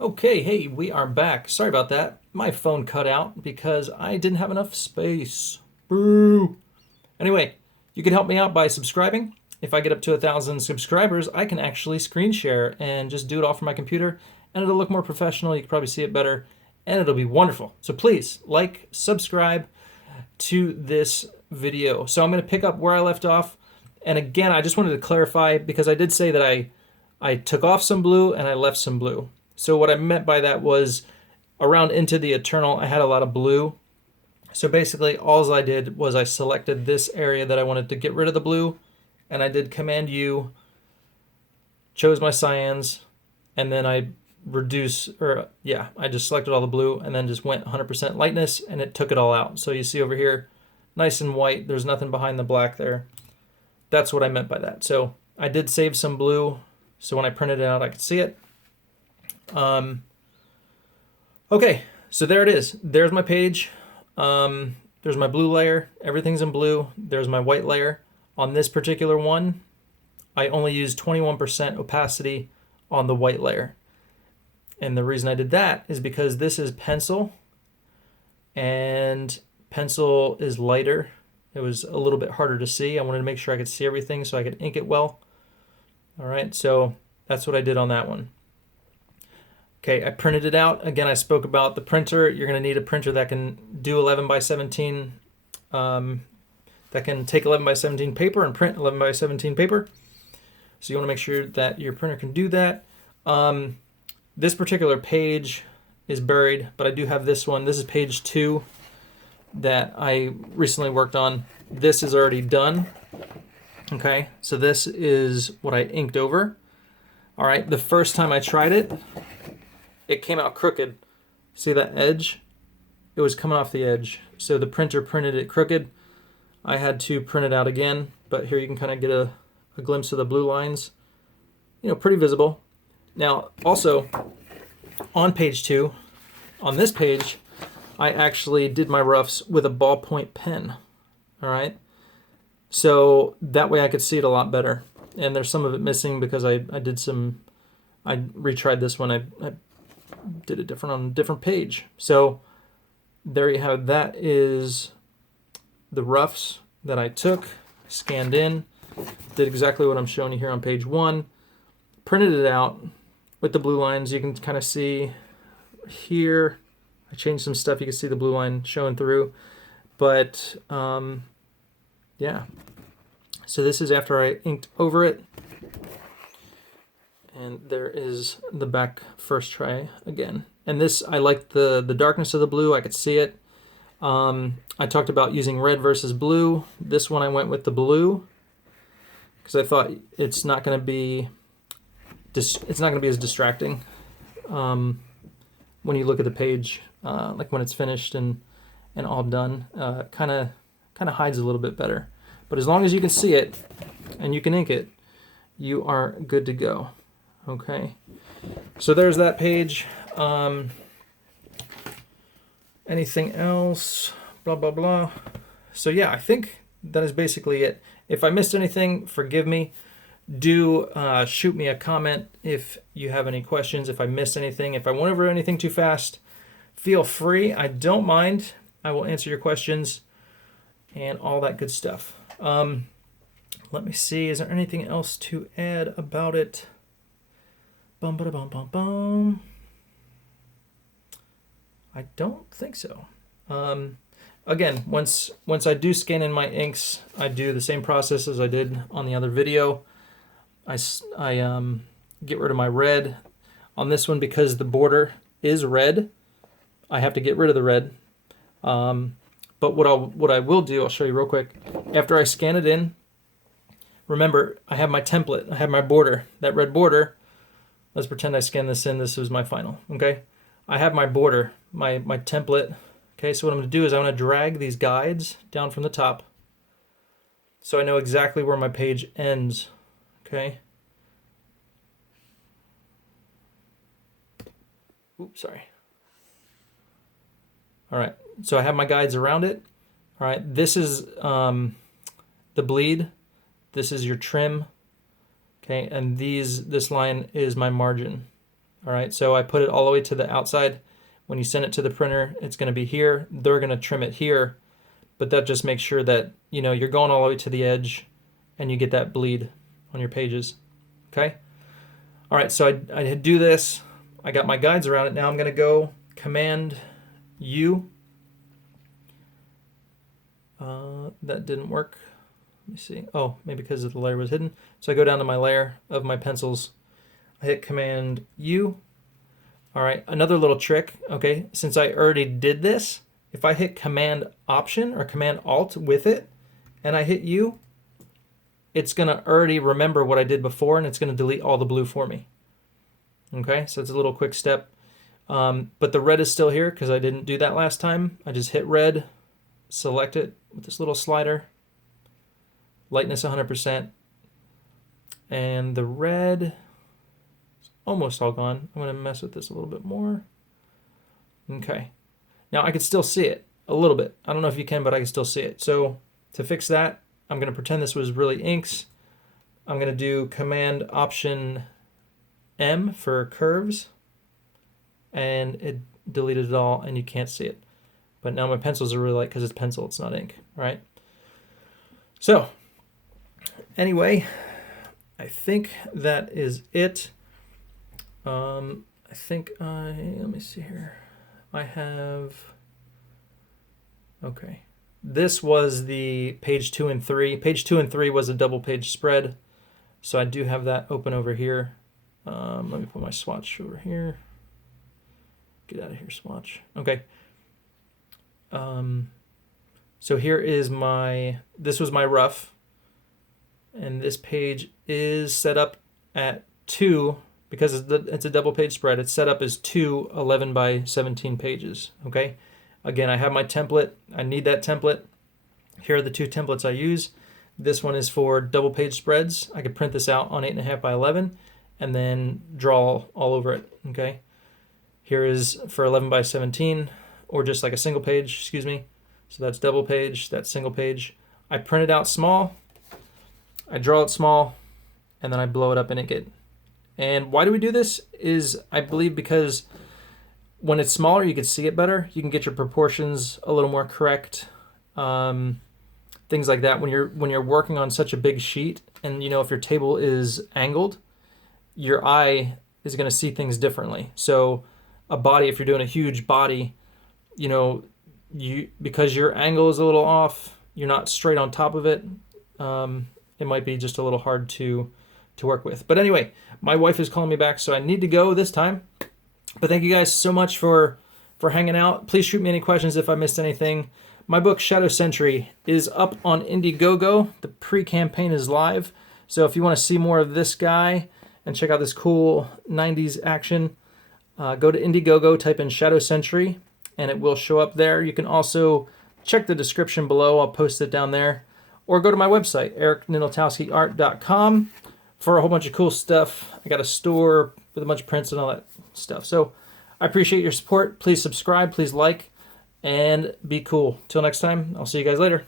Okay, hey, we are back. Sorry about that. My phone cut out because I didn't have enough space. Boo! Anyway, you can help me out by subscribing. If I get up to 1,000 subscribers, I can actually screen share and just do it all from my computer, and it'll look more professional. You can probably see it better, and it'll be wonderful. So please, like, subscribe to this video. So I'm going to pick up where I left off. And again, I just wanted to clarify because I did say that I took off some blue and I left some blue. So what I meant by that was around Into the Eternal, I had a lot of blue. So basically all I did was I selected this area that I wanted to get rid of the blue, and I did Command U, chose my cyans, and then I I just selected all the blue and then just went 100% lightness and it took it all out. So you see over here, nice and white, there's nothing behind the black there. That's what I meant by that. So I did save some blue, so when I printed it out I could see it. Okay, so there it is. There's my page. There's my blue layer. Everything's in blue. There's my white layer. On this particular one, I only used 21% opacity on the white layer. And the reason I did that is because this is pencil, and pencil is lighter. It was a little bit harder to see. I wanted to make sure I could see everything so I could ink it well. All right, so that's what I did on that one. Okay, I printed it out. Again, I spoke about the printer. You're going to need a printer that can do 11 by 17, that can take 11 by 17 paper and print 11 by 17 paper. So you want to make sure that your printer can do that. This particular page is buried, but I do have this one. This is page 2 that I recently worked on. This is already done. Okay, so this is what I inked over. All right, the first time I tried it, it came out crooked. See that edge? It was coming off the edge. So the printer printed it crooked. I had to print it out again, but here you can kind of get a glimpse of the blue lines. You know, pretty visible. Now, also, on page 2, on this page, I actually did my roughs with a ballpoint pen. All right? So that way I could see it a lot better. And there's some of it missing because I retried this one. I did it different on a different page. So there you have, that is the roughs that I took, scanned in, did exactly what I'm showing you here on page 1, printed it out with the blue lines. You can kind of see here, I changed some stuff. You can see the blue line showing through, but yeah. So this is after I inked over it. And there is the back first try again. And this, I liked the darkness of the blue. I could see it. I talked about using red versus blue. This one I went with the blue because I thought it's not going to be as distracting when you look at the page, like when it's finished and all done. Kind of hides a little bit better. But as long as you can see it and you can ink it, you are good to go. Okay, so there's that page. Anything else? Blah, blah, blah. So yeah, I think that is basically it. If I missed anything, forgive me. Do shoot me a comment if you have any questions, if I missed anything. If I went over anything too fast, feel free. I don't mind. I will answer your questions and all that good stuff. Let me see. Is there anything else to add about it? Bum, ba, bum, bum, bum. I don't think so. Again, once I do scan in my inks, I do the same process as I did on the other video. I get rid of my red. On this one, because the border is red, I have to get rid of the red. But what I will do, I'll show you real quick. After I scan it in, remember, I have my template. I have my border, that red border. Let's pretend I scan this in. This was my final, okay? I have my border, my template. Okay, so what I'm going to do is I'm going to drag these guides down from the top so I know exactly where my page ends, okay? Oops, sorry. All right, so I have my guides around it. All right, this is the bleed. This is your trim. Okay, and this line is my margin. All right, so I put it all the way to the outside. When you send it to the printer, it's going to be here. They're going to trim it here, but that just makes sure that, you know, you're going all the way to the edge and you get that bleed on your pages. Okay. All right, so I do this. I got my guides around it. Now I'm going to go Command U. That didn't work. Let me see. Oh, maybe because the layer was hidden. So I go down to my layer of my pencils. I hit Command U. All right, another little trick. Okay, since I already did this, if I hit Command Option or Command Alt with it, and I hit U, it's gonna already remember what I did before, and it's gonna delete all the blue for me. Okay, so it's a little quick step. But the red is still here because I didn't do that last time. I just hit red, select it with this little slider, lightness 100%, and the red is almost all gone. I'm going to mess with this a little bit more. Okay, now I can still see it a little bit. I don't know if you can, but I can still see it. So to fix that, I'm going to pretend this was really inks. I'm going to do Command Option M for curves, and it deleted it all, and you can't see it. But now my pencils are really light because it's pencil, it's not ink, right? So anyway, I think that is it. Let me see here. I have, okay. This was the page 2 and 3. Page 2 and 3 was a double page spread. So I do have that open over here. Let me put my swatch over here. Get out of here, swatch. Okay. So here is this was my rough, and this page is set up at 2, because it's a double page spread. It's set up as 2 11 by 17 pages. Okay. Again, I have my template. I need that template. Here are the 2 templates I use. This one is for double page spreads. I could print this out on 8.5 by 11 and then draw all over it. Okay. Here is for 11 by 17, or just like a single page, excuse me. So that's double page, that's single page. I print it out small, I draw it small, and then I blow it up in Inket. And why do we do this is, I believe, because when it's smaller, you can see it better. You can get your proportions a little more correct. Things like that. When you're working on such a big sheet, and you know, if your table is angled, your eye is going to see things differently. So a body, if you're doing a huge body, you know, because your angle is a little off, you're not straight on top of it. It might be just a little hard to work with. But anyway, my wife is calling me back, so I need to go this time. But thank you guys so much for hanging out. Please shoot me any questions if I missed anything. My book, Shadow Sentry, is up on Indiegogo. The pre-campaign is live. So if you want to see more of this guy and check out this cool 90s action, go to Indiegogo, type in Shadow Sentry, and it will show up there. You can also check the description below. I'll post it down there. Or go to my website, ericninotowskiart.com, for a whole bunch of cool stuff. I got a store with a bunch of prints and all that stuff. So I appreciate your support. Please subscribe, please like, and be cool. Till next time, I'll see you guys later.